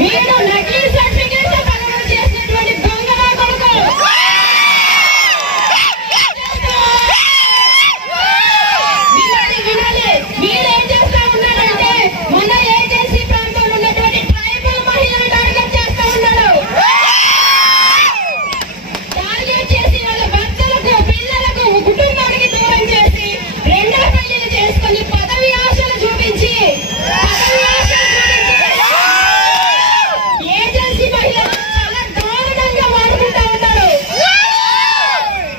మీరు నకిలీ సర్టిఫికేట్ కలవడం చేసినటువంటి దొంగ నా కొడుకు. వినాలి మీరేం చేస్తా ఉన్నాడంటే మొన్న ఏజెన్సీ ప్రాంతంలో ఉన్నటువంటి ట్రైబల్ మహిళలు టార్గెట్ చేస్తా ఉన్నాడు. టార్గెట్ చేసి వాళ్ళ భర్తలకు పిల్లలకు కుటుంబానికి దూరం చేసి రెండో పెళ్లిలు చేసుకుని పదవి ఆశలు చూపించి ఏజెన్సీ మహిళలు చాలా దారుణంగా వాడుకుంటా ఉన్నాడు.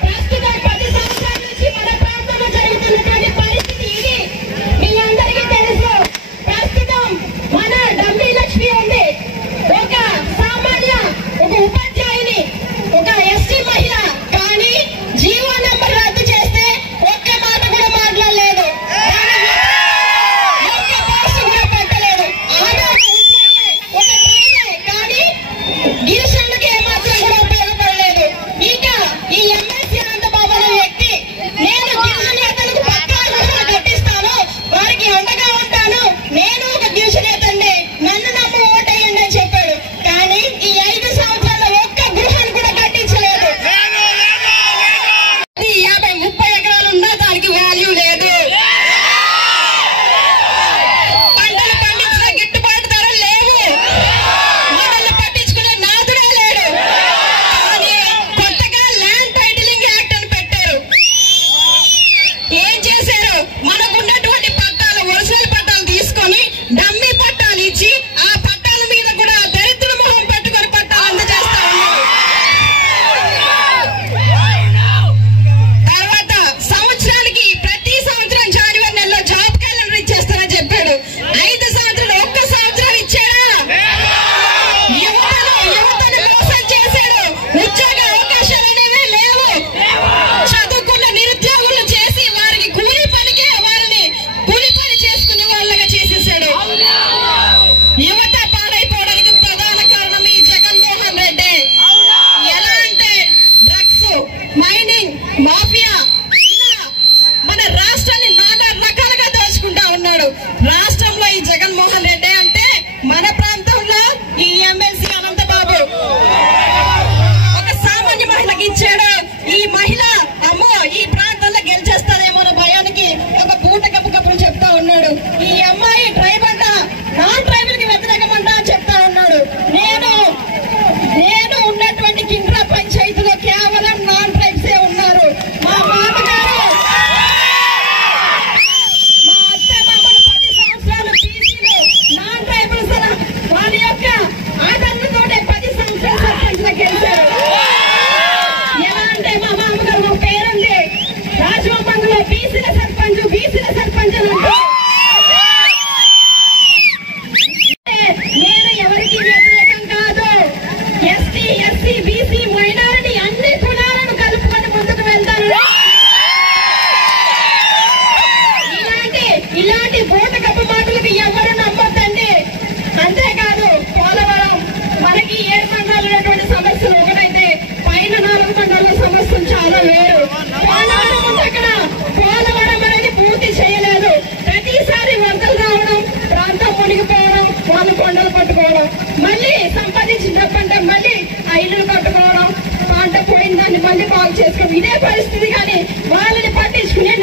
ప్రస్తుతం 10 సంవత్సరాల నుంచి మన ప్రాంతంలో జరుగుతున్నటువంటి పరిస్థితి ఇది మీ అందరికీ తెలుసు. ప్రస్తుతం మన డమ్మీ లక్ష్మి ఉంది, ఒక సామాన్య ఒక ఉపాధ్యాయుని, ఒక ఎస్టీ మహిళ, కానీ జీవో నెంబర్ రద్దు చేస్తే ఒక్క మాట కూడా మాట్లాడలేదు, ఒక్క పోస్ట్ కూడా పెట్టలేదు. ఆధార్ ఉద్యోగమే, ఒక ట్రైనే, కానీ గిరిశంకి ఏమాత్రం కూడా ఉపయోగపడలేదు. ఇక ఈ ఎమ్మెల్సీ అనంతబాబు అనే వ్యక్తి నేను గిరిజనేతలకు పక్కా గృహాలు కట్టిస్తాను, వారికి అండగా ఉంటాను, నేను ఒక గిరిజనేతండి, నన్ను నమ్ము ఓటేయండి అని చెప్పాడు. కానీ ఈ 5 సంవత్సరాల్లో ఒక్క గృహాన్ని కూడా కట్టించలేదు. 50-30 ఎకరాలు ఉన్నా దానికి వాల్యూ లేదు. పంటలు పండించిన గిట్టుబాటు ధరలు లేవు. మనల్ని పట్టించుకునే నాదుడే లేడు. కానీ కొత్తగా ల్యాండ్ టైటిలింగ్ యాక్ట్ అని పెట్టారు. ఏం చేశారు? మనకున్నటువంటి పట్టాలు, ఒరిజినల్ పట్టాలు తీసుకొని డమ్మీ పట్టాలు ఇచ్చి ఆ పట్టాల మీద కూడా దరిద్ర మొహం పెట్టుకొని పట్టాలు అందజేస్తా ఉన్నారు. తర్వాత సంవత్సరానికి ప్రతి సంవత్సరం జనవరి నెలలో జాబ్ క్యాలెండర్ ఇచ్చేస్తానని చెప్పాడు. 5 సంవత్సరాలు ఒక్క సంవత్సరం ఇచ్చాడా? యువతను మోసం చేశాడు. ఉద్యోగ అవకాశాలు అనేవి లేవు. చదువుకున్న నిరుద్యోగులు చేసి వారికి కూలి పనికే వారిని కూలి పని చేసుకునే వాళ్ళగా చేసేసాడు. యువత పాడైపోవడానికి ప్రధాన కారణం ఈ జగన్మోహన్ రెడ్డి. ఎలా అంటే డ్రగ్స్, మైనింగ్, మాఫియా, ఇలా మన రాష్ట్రాన్ని నానా రకాలుగా దోచుకుంటా ఉన్నాడు. రాష్ట్రంలో ఈ జగన్మోహన్ రెడ్డి అంటే మన ప్రాంతంలో ఈ ఎమ్మెల్సీ అనంతబాబు ఒక సామాన్య మహిళకి ఇచ్చాడు. ఈ మహిళ అమ్మో ఈ ప్రాంతంలో గెలిచేస్తారేమో అనే భయానికి ఒక పూట కప్పులు చెప్తా ఉన్నాడు. ఈ అమ్మాయి ట్రైబల్ నాన్ ట్రైబల్ కి వ్యతిరేకమంట అని చెప్తా ఉన్నాడు. నేను ఉన్నటువంటి కిండ్రా పంచాయతీలో కేవలం నాన్ ట్రైబ్సే ఉన్నారు. మా మామగారు మా అత్త మామలు 10 సంవత్సరాలు బీసీలు నాన్ ట్రైబల్స్ వాళ్ళ యొక్క ఆదరణతోనే 10 సంవత్సరాలు సర్పంచ్గా గెలిచారు. ఎలా అంటే మా మామగారు ఒక పేరుంది, రాజమండ్రిలో బీసీల సర్పంచ్ నేను ఎవరికి వ్యతిరేకం కాదు. ఎస్టీ, ఎస్సీ, బీసీ, మైనారిటీ అన్ని కులాలను కలుపుకొని ముందుకు వెళ్తాను. ఇలాంటి బూటకప్పు మాటలకు ఎవరు నమ్మొద్దండి. అంతేకాదు పోలవరం మనకి 7 మండలాలు ఉన్నటువంటి సమస్యలు ఒకటైతే పైన 4 మండలాల సమస్యలు చాలా వేరు. పోలవరం ఉంది అక్కడ, పోలవరం అనేది పూర్తి చేయలేదు. ప్రతిసారి వరదలు రావడం, ప్రాంతం మునిగిపోవడం, వాళ్ళు కొండలు పట్టుకోవడం, మళ్ళీ సంపాదించిన డబ్బంటే మళ్ళీ ఆ ఇల్లు కట్టుకోవడం, పంట పోయిన దాన్ని మళ్ళీ బాగు చేసుకోవడం, ఇదే పరిస్థితి. కానీ వాళ్ళని పట్టించుకునే